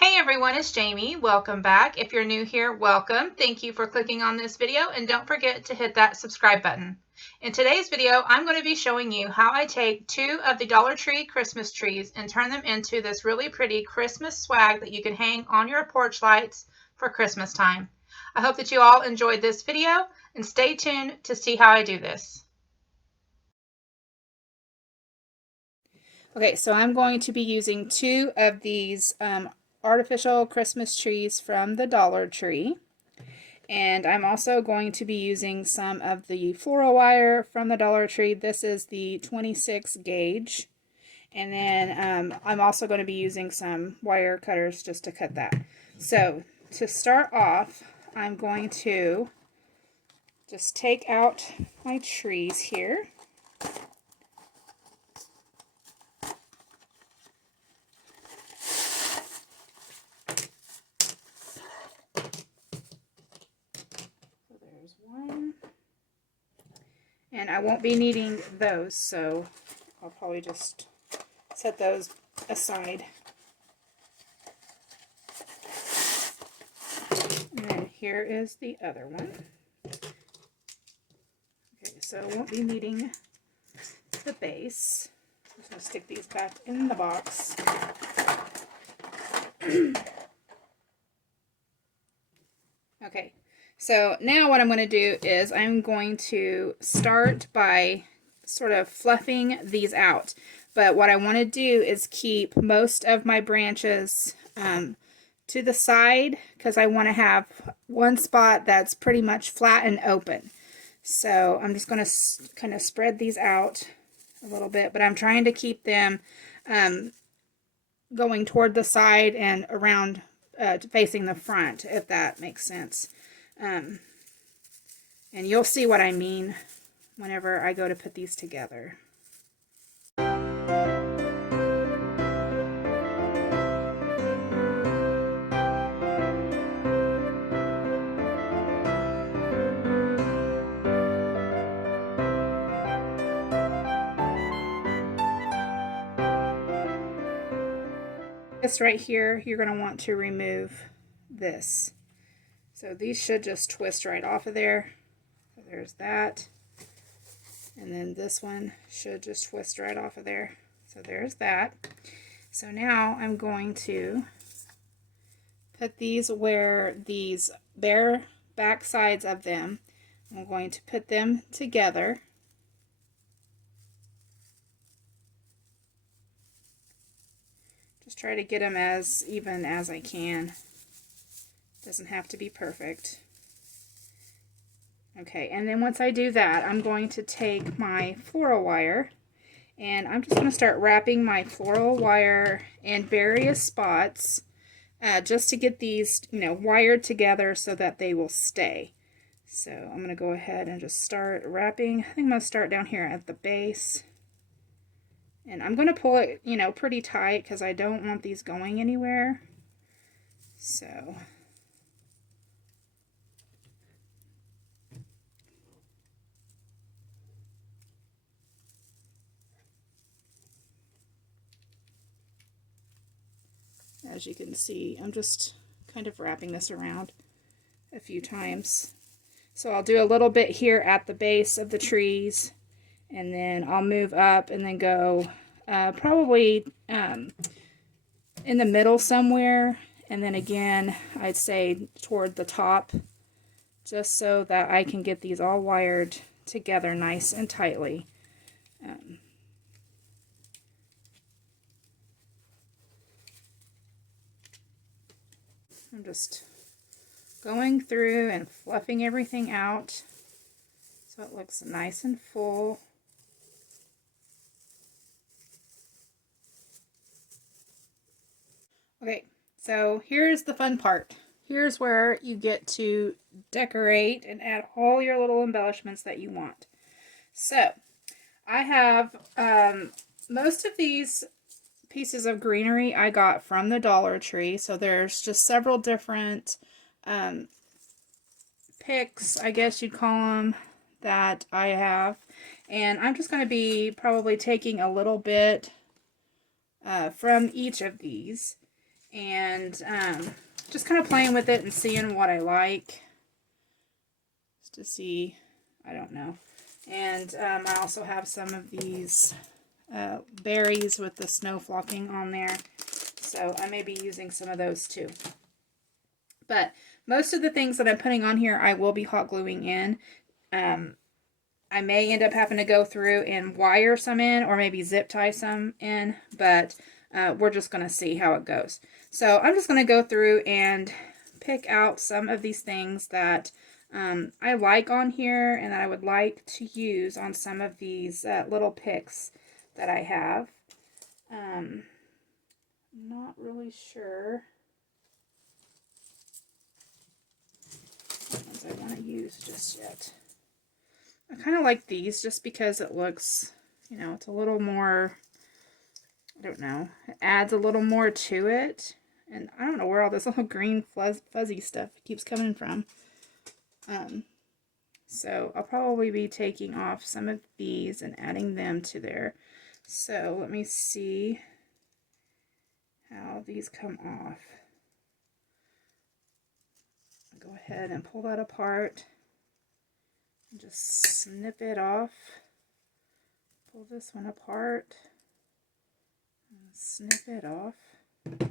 Hey everyone, it's Jamie. Welcome back. If you're new here, welcome. Thank you for clicking on this video and don't forget to hit that subscribe button. In today's video, I'm going to be showing you how I take two of the Dollar Tree Christmas trees and turn them into this really pretty Christmas swag that you can hang on your porch lights for Christmas time. I hope that you all enjoyed this video and stay tuned to see how I do this. Okay, so I'm going to be using two of these artificial Christmas trees from the Dollar Tree. And I'm also going to be using some of the floral wire from the Dollar Tree. This is the 26 gauge. And then I'm also going to be using some wire cutters just to cut that. So to start off, I'm going to just take out my trees here. One, and I won't be needing those, so I'll probably just set those aside. And then here is the other one. Okay, so I won't be needing the base. I'm just going to stick these back in the box. Okay. So now what I'm going to do is I'm going to start by sort of fluffing these out. But what I want to do is keep most of my branches to the side because I want to have one spot that's pretty much flat and open. So I'm just going to kind of spread these out a little bit, but I'm trying to keep them going toward the side and around facing the front, if that makes sense. And you'll see what I mean whenever I go to put these together. This right here, you're going to want to remove this. So these should just twist right off of there. So there's that. And then this one should just twist right off of there. So there's that. So now I'm going to put these where these bare back sides of them, I'm going to put them together. Just try to get them as even as I can. Doesn't have to be perfect. Okay, and then once I do that, I'm going to take my floral wire and I'm just going to start wrapping my floral wire in various spots just to get these, wired together so that they will stay. So I'm going to go ahead and just start wrapping. I think I'm going to start down here at the base. And I'm going to pull it, pretty tight because I don't want these going anywhere. So as you can see, I'm just kind of wrapping this around a few times. So I'll do a little bit here at the base of the trees, and then I'll move up and then go probably in the middle somewhere, and then again I'd say toward the top, just so that I can get these all wired together nice and tightly. I'm just going through and fluffing everything out so it looks nice and full. Okay, so here's the fun part. Here's where you get to decorate and add all your little embellishments that you want. So I have most of these pieces of greenery I got from the Dollar Tree. So there's just several different picks, I guess you'd call them, that I have. And I'm just going to be probably taking a little bit from each of these. and just kind of playing with it and seeing what I like. Just to see, I don't know. And I also have some of these berries with the snow flocking on there. So I may be using some of those too. But most of the things that I'm putting on here, I will be hot gluing in. I may end up having to go through and wire some in or maybe zip tie some in, but we're just going to see how it goes. So I'm just going to go through and pick out some of these things that I like on here and that I would like to use on some of these little picks that I have. Not really sure what ones I want to use just yet. I kind of like these just because it looks, you know, it's a little more, I don't know, it adds a little more to it. And I don't know where all this little green fuzzy stuff keeps coming from. So I'll probably be taking off some of these and adding them to there. So let me see how these come off. I'll go ahead and pull that apart. Just snip it off. Pull this one apart. And snip it off. Let's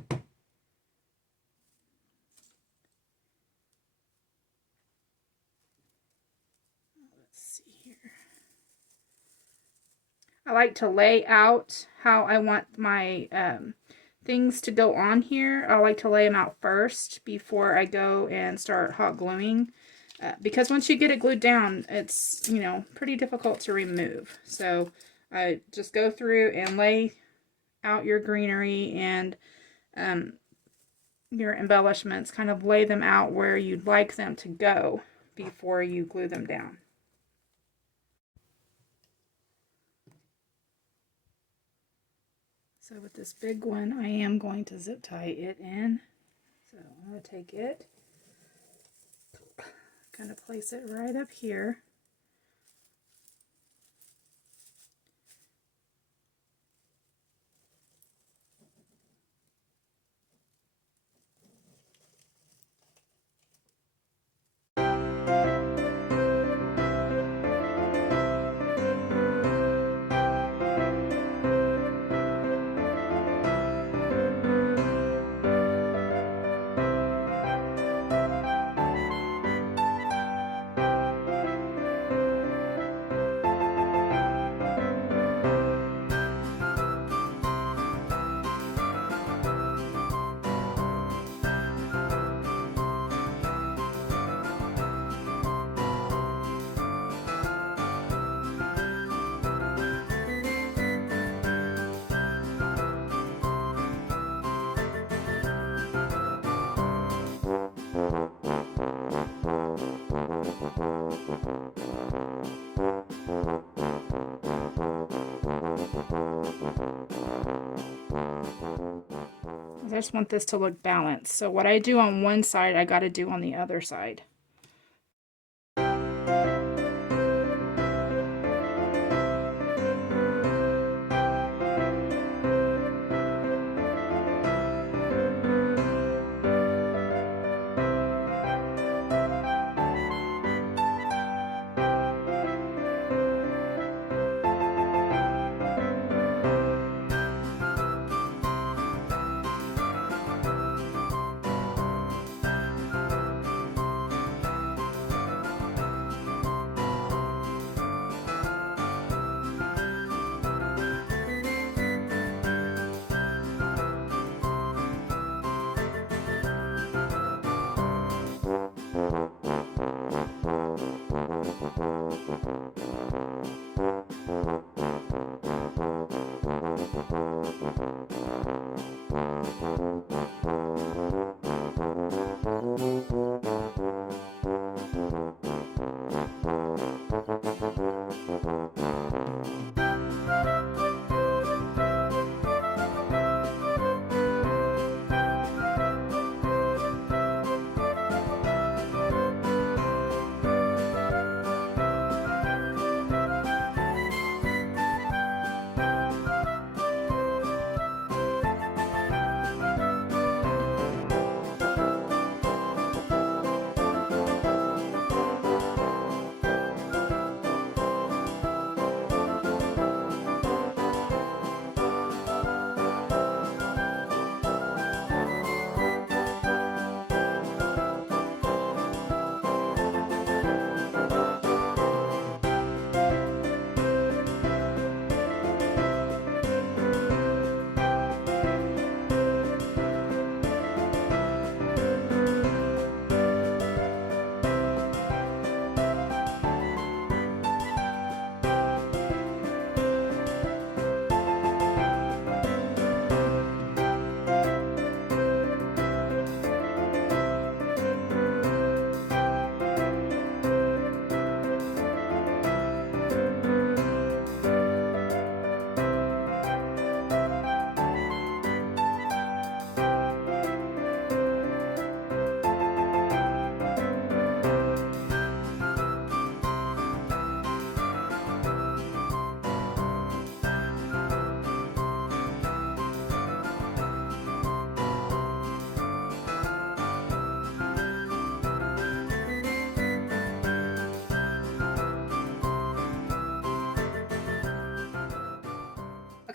see here. I like to lay out how I want my things to go on here. I like to lay them out first before I go and start hot gluing. Because once you get it glued down, it's, you know, pretty difficult to remove. So I just go through and lay out your greenery and your embellishments, kind of lay them out where you'd like them to go before you glue them down. So with this big one, I am going to zip tie it in. So I'm going to take it, kind of place it right up here. I just want this to look balanced. So what I do on one side, I got to do on the other side.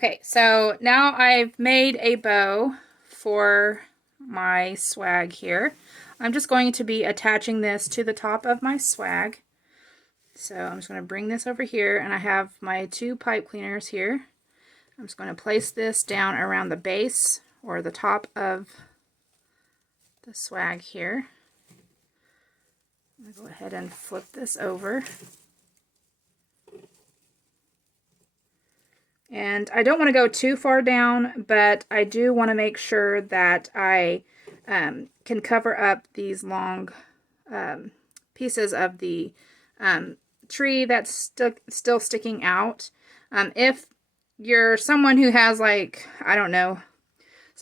Okay, so now I've made a bow for my swag here. I'm just going to be attaching this to the top of my swag. So I'm just going to bring this over here, and I have my 2 pipe cleaners here. I'm just going to place this down around the base or the top of the swag here. I'm going to go ahead and flip this over. And I don't want to go too far down, but I do want to make sure that I can cover up these long pieces of the tree that's still sticking out. If you're someone who has, like, I don't know,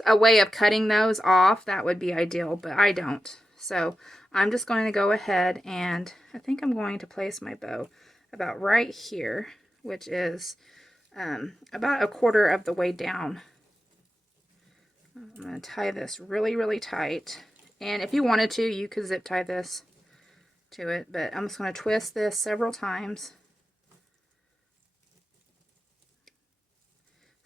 a way of cutting those off, that would be ideal, but I don't. So I'm just going to go ahead, and I think I'm going to place my bow about right here, which is about 1/4 of the way down. I'm going to tie this really, really tight. And if you wanted to, you could zip tie this to it, but I'm just going to twist this several times.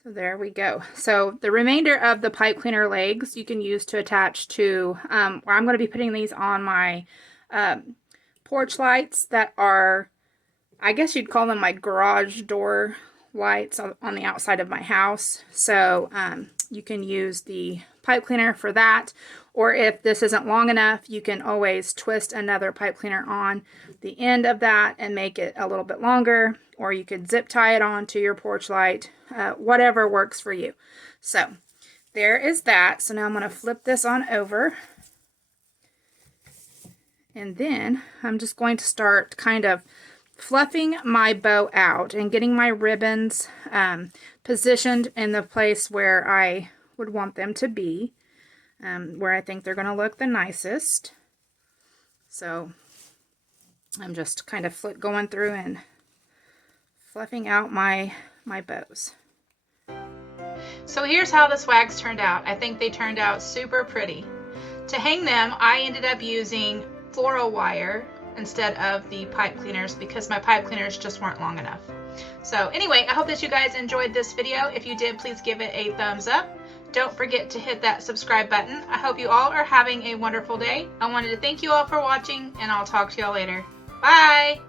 So there we go. So the remainder of the pipe cleaner legs you can use to attach to, I'm going to be putting these on my porch lights that are, I guess you'd call them my garage door lights on the outside of my house. So you can use the pipe cleaner for that, or if this isn't long enough, you can always twist another pipe cleaner on the end of that and make it a little bit longer, or you could zip tie it onto your porch light, whatever works for you. So there is that. So now I'm going to flip this on over, and then I'm just going to start kind of fluffing my bow out and getting my ribbons positioned in the place where I would want them to be, where I think they're going to look the nicest. So I'm just kind of going through and fluffing out my bows. So here's how the swags turned out. I think they turned out super pretty. To hang them, I ended up using floral wire instead of the pipe cleaners because my pipe cleaners just weren't long enough. So anyway, I hope that you guys enjoyed this video. If you did, please give it a thumbs up. Don't forget to hit that subscribe button. I hope you all are having a wonderful day. I wanted to thank you all for watching, and I'll talk to y'all later. Bye!